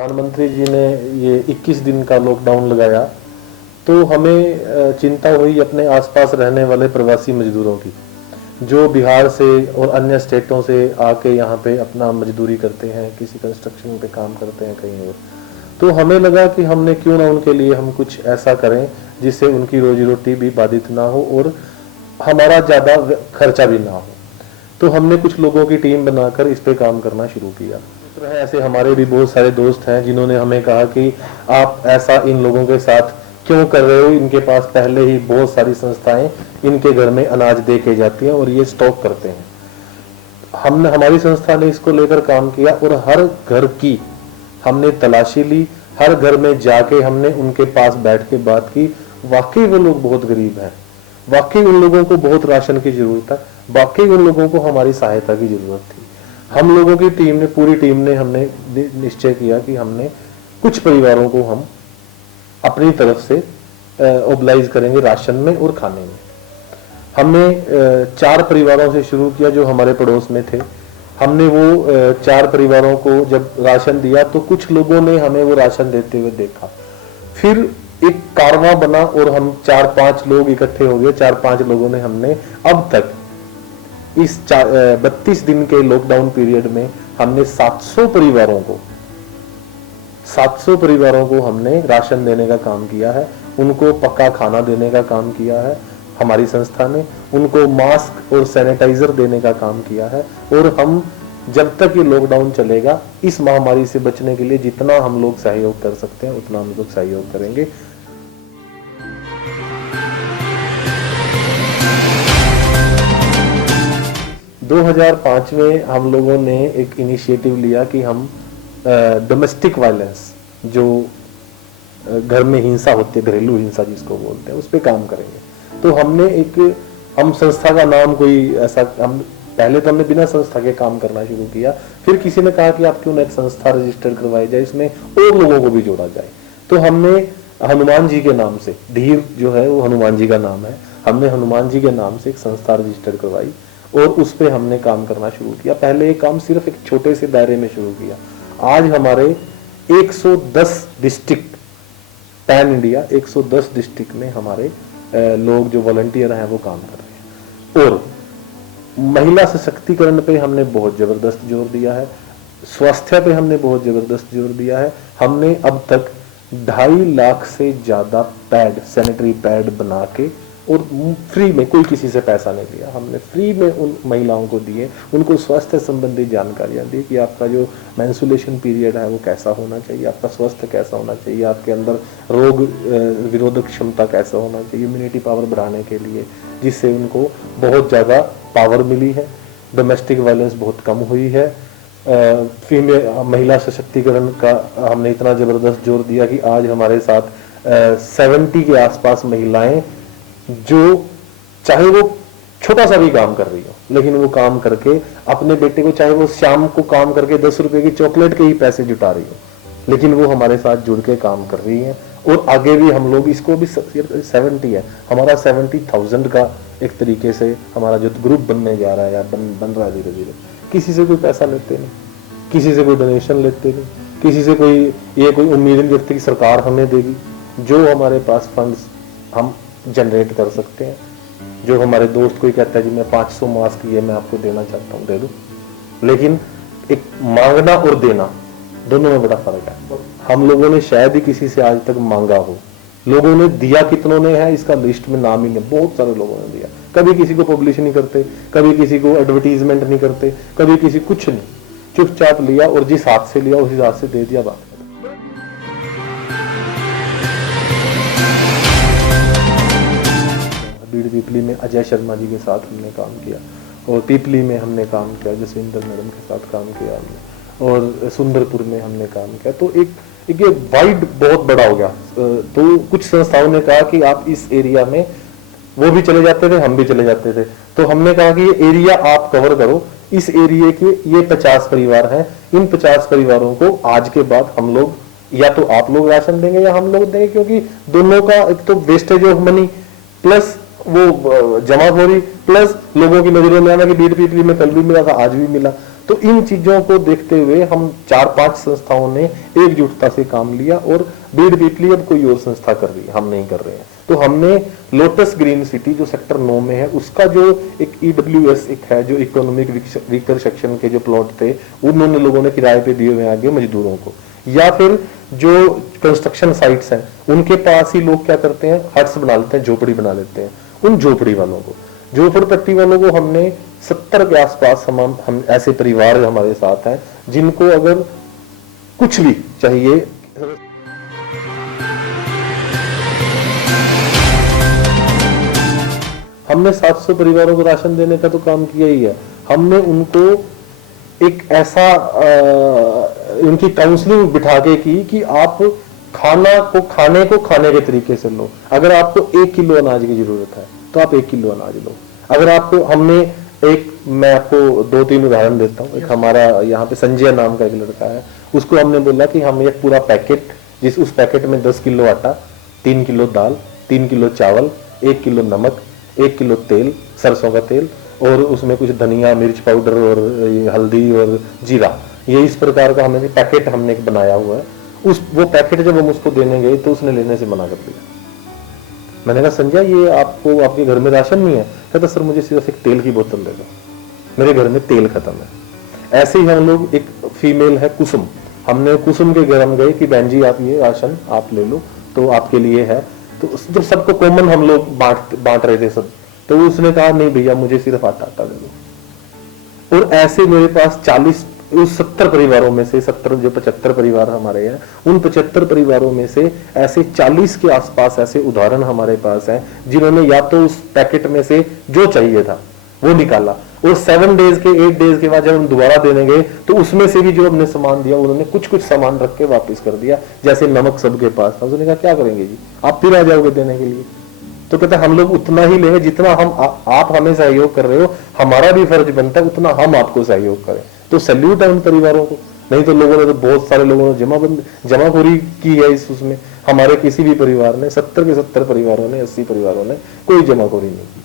प्रधानमंत्री जी ने ये 21 दिन का लॉकडाउन लगाया तो हमें चिंता हुई अपने आसपास रहने वाले प्रवासी मजदूरों की, जो बिहार से और अन्य स्टेटों से आके यहाँ पे अपना मजदूरी करते हैं, किसी कंस्ट्रक्शन पे काम करते हैं कहीं और। तो हमें लगा कि हमने क्यों ना उनके लिए हम कुछ ऐसा करें जिससे उनकी रोजी रोटी भी बाधित ना हो और हमारा ज़्यादा खर्चा भी ना हो। तो हमने कुछ लोगों की टीम बनाकर इस पे काम करना शुरू किया। ऐसे हमारे भी बहुत सारे दोस्त हैं जिन्होंने हमें कहा कि आप ऐसा इन लोगों के साथ क्यों कर रहे हो, इनके पास पहले ही बहुत सारी संस्थाएं इनके घर में अनाज दे के जाती हैं और ये स्टॉक करते हैं। हमारी संस्था ने इसको लेकर काम किया और हर घर की हमने तलाशी ली, हर घर में जाके हमने उनके पास बैठ के बात की। वाकई वो लोग बहुत गरीब हैं, वाकई उन लोगों को बहुत राशन की जरूरत है, वाकई उन लोगों को हमारी सहायता की जरूरत थी। हम लोगों की टीम ने, पूरी टीम ने, हमने निश्चय किया कि हमने कुछ परिवारों को हम अपनी तरफ से ओबलाइज करेंगे राशन में और खाने में। हमने 4 परिवारों से शुरू किया जो हमारे पड़ोस में थे। हमने वो 4 परिवारों को जब राशन दिया तो कुछ लोगों ने हमें वो राशन देते हुए देखा। फिर एक कारवां बना और हम 4-5 लोग इकट्ठे हो गए। 4-5 लोगों ने हमने अब तक इस 32 दिन के लॉकडाउन पीरियड में हमने 700 परिवारों को हमने राशन देने का काम किया है। उनको पक्का खाना देने का काम किया है हमारी संस्था ने, उनको मास्क और सैनिटाइजर देने का काम किया है। और हम जब तक ये लॉकडाउन चलेगा, इस महामारी से बचने के लिए जितना हम लोग सहयोग कर सकते हैं उतना हम लोग सहयोग करेंगे। 2005 में हम लोगों ने एक इनिशिएटिव लिया कि हम डोमेस्टिक वायलेंस, जो घर में हिंसा होती है, घरेलू हिंसा जिसको बोलते हैं, उस पर काम करेंगे। तो हमने हम संस्था का नाम कोई ऐसा, हम पहले तो हमने बिना संस्था के काम करना शुरू किया। फिर किसी ने कहा कि आप क्यों ना एक संस्था रजिस्टर करवाई जाए, इसमें और लोगों को भी जोड़ा जाए। तो हमने हनुमान जी के नाम से, धीर जो है वो हनुमान जी का नाम है, हमने हनुमान जी के नाम से एक संस्था रजिस्टर करवाई और उस पर हमने काम करना शुरू किया। पहले ये काम सिर्फ एक छोटे से दायरे में शुरू किया। आज हमारे 110 डिस्ट्रिक्ट, पैन इंडिया 110 डिस्ट्रिक्ट में हमारे लोग जो वॉलंटियर हैं वो काम कर रहे हैं। और महिला सशक्तिकरण पे हमने बहुत जबरदस्त जोर दिया है, स्वास्थ्य पे हमने बहुत जबरदस्त जोर दिया है। हमने अब तक 2.5 लाख से ज्यादा पैड, सैनिटरी पैड बना के और फ्री में, कोई किसी से पैसा नहीं लिया, हमने फ्री में उन महिलाओं को दिए। उनको स्वास्थ्य संबंधी जानकारियां दी कि आपका जो मेंस्ट्रुएशन पीरियड है वो कैसा होना चाहिए, आपका स्वास्थ्य कैसा होना चाहिए, आपके अंदर रोग विरोधक क्षमता कैसा होना चाहिए, इम्यूनिटी पावर बढ़ाने के लिए, जिससे उनको बहुत ज़्यादा पावर मिली है। डोमेस्टिक वायलेंस बहुत कम हुई है। फीमेल महिला सशक्तिकरण का हमने इतना ज़बरदस्त जोर दिया कि आज हमारे साथ 70 के आसपास महिलाएं, जो चाहे वो छोटा सा भी काम कर रही हो, लेकिन वो काम करके अपने बेटे को, चाहे वो शाम को काम करके 10 रुपए की चॉकलेट के ही पैसे जुटा रही हो, लेकिन वो हमारे साथ जुड़ के काम कर रही है। और आगे भी हम लोग इसको भी 70 है हमारा, 70,000 का एक तरीके से हमारा जो ग्रुप बनने जा रहा है या बन रहा है धीरे धीरे। किसी से कोई पैसा लेते नहीं, किसी से कोई डोनेशन लेते नहीं, किसी से कोई उम्मीद नहीं करती कि सरकार हमें देगी। जो हमारे पास फंड्स हम जनरेट कर सकते हैं, जो हमारे दोस्त कोई कहता है जी मैं 500 मास्क ये मैं आपको देना चाहता हूँ, दे दो। लेकिन एक मांगना और देना दोनों में बड़ा फर्क है। हम लोगों ने शायद ही किसी से आज तक मांगा हो, लोगों ने दिया कितनों ने है इसका लिस्ट में नाम ही नहीं, बहुत सारे लोगों ने दिया। कभी किसी को पब्लिश नहीं करते, कभी किसी को एडवर्टीजमेंट नहीं करते, कभी किसी कुछ नहीं, चुपचाप लिया और जिस हाथ से लिया उसी हाथ से दे दिया, बात। पीपली में अजय शर्मा जी के साथ हमने काम किया और पीपली में हमने काम किया, जसविंदर मैडम के साथ काम किया हमने, और सुंदरपुर में हमने काम किया। तो एक ये वाइड बहुत बड़ा हो गया। तो कुछ संस्थाओं ने कहा कि आप इस एरिया में, वो भी चले जाते थे, हम भी चले जाते थे, तो हमने कहा कि ये एरिया आप कवर करो। इस एरिया के ये 50 परिवार हैं, इन 50 परिवारों को आज के बाद हम लोग, या तो आप लोग राशन देंगे या हम लोग देंगे, क्योंकि दोनों का एक तो वेस्टेज ऑफ मनी प्लस वो जमाखोरी प्लस लोगों की नजरों में आना कि बीट पीपली में कल भी मिला था आज भी मिला। तो इन चीजों को देखते हुए हम 4-5 संस्थाओं ने एकजुटता से काम लिया और बीड वीकली अब कोई और संस्था कर रही है, हम नहीं कर रहे हैं। तो हमने लोटस ग्रीन सिटी जो सेक्टर 9 में है उसका जो एक EWS एक है, जो इकोनॉमिक वीकर सेक्शन के जो प्लॉट थे उन्होंने लोगों ने किराए पे दिए हुए आगे मजदूरों को, या फिर जो कंस्ट्रक्शन साइट्स हैं उनके पास ही लोग क्या करते हैं, हट्स बना लेते हैं, झोपड़ी बना लेते हैं। उन झोपड़ी वालों को, झोपड़पट्टी वालों को हमने 70 के आसपास हम ऐसे परिवार हमारे साथ हैं जिनको अगर कुछ भी चाहिए, हमने 700 परिवारों को राशन देने का तो काम किया ही है। हमने उनको एक ऐसा उनकी काउंसलिंग बिठा के की कि आप खाने के तरीके से लो। अगर आपको 1 किलो अनाज की जरूरत है तो आप 1 किलो अनाज लो। अगर आपको मैं आपको 2-3 उदाहरण देता हूँ। एक हमारा यहाँ पे संजय नाम का एक लड़का है, उसको हमने बोला कि हम एक पूरा पैकेट, उस पैकेट में 10 किलो आटा, 3 किलो दाल, 3 किलो चावल, 1 किलो नमक, 1 किलो तेल, सरसों का तेल, और उसमें कुछ धनिया, मिर्च पाउडर और हल्दी और जीरा, ये इस प्रकार का हमने पैकेट एक बनाया हुआ है। वो पैकेट जब हम उसको देने गए तो उसने लेने से मना कर दिया। मैंने कहा संजय ये आपके घर में राशन नहीं है? कहता सर मुझे सिर्फ एक तेल की बोतल दे दो, मेरे घर में तेल खत्म है। ऐसे ही हम लोग, एक फीमेल है कुसुम, हमने कुसुम के घर हम गए कि बहन जी आप ये राशन आप ले लो, तो आपके लिए है। तो जब सबको कॉमन हम लोग बांट रहे थे सब, तो उसने कहा नहीं भैया मुझे सिर्फ आटा दे दो। और ऐसे मेरे पास 70 परिवारों में से 75 परिवार हमारे हैं, उन 75 परिवारों में से ऐसे 40 के आसपास ऐसे उदाहरण हमारे पास हैं जिन्होंने या तो उस पैकेट में से जो चाहिए था वो निकाला, और 7 डेज के 8 डेज के बाद जब हम दोबारा देने गए तो उसमें से भी जो हमने सामान दिया उन्होंने कुछ सामान रख के वापस कर दिया। जैसे नमक सबके पास था, उसने कहा क्या करेंगे जी, आप फिर आ जाओगे देने के लिए? तो कहते हम लोग उतना ही लेंगे जितना आप हमें सहयोग कर रहे हो, हमारा भी फर्ज बनता है उतना हम आपको सहयोग करें। तो सैल्यूट है उन परिवारों को। नहीं तो लोगों ने तो बहुत सारे लोगों ने जमाखोरी की है उसमें। हमारे किसी भी परिवार ने 70 के 70 परिवारों ने 80 परिवारों ने कोई जमाखोरी नहीं की।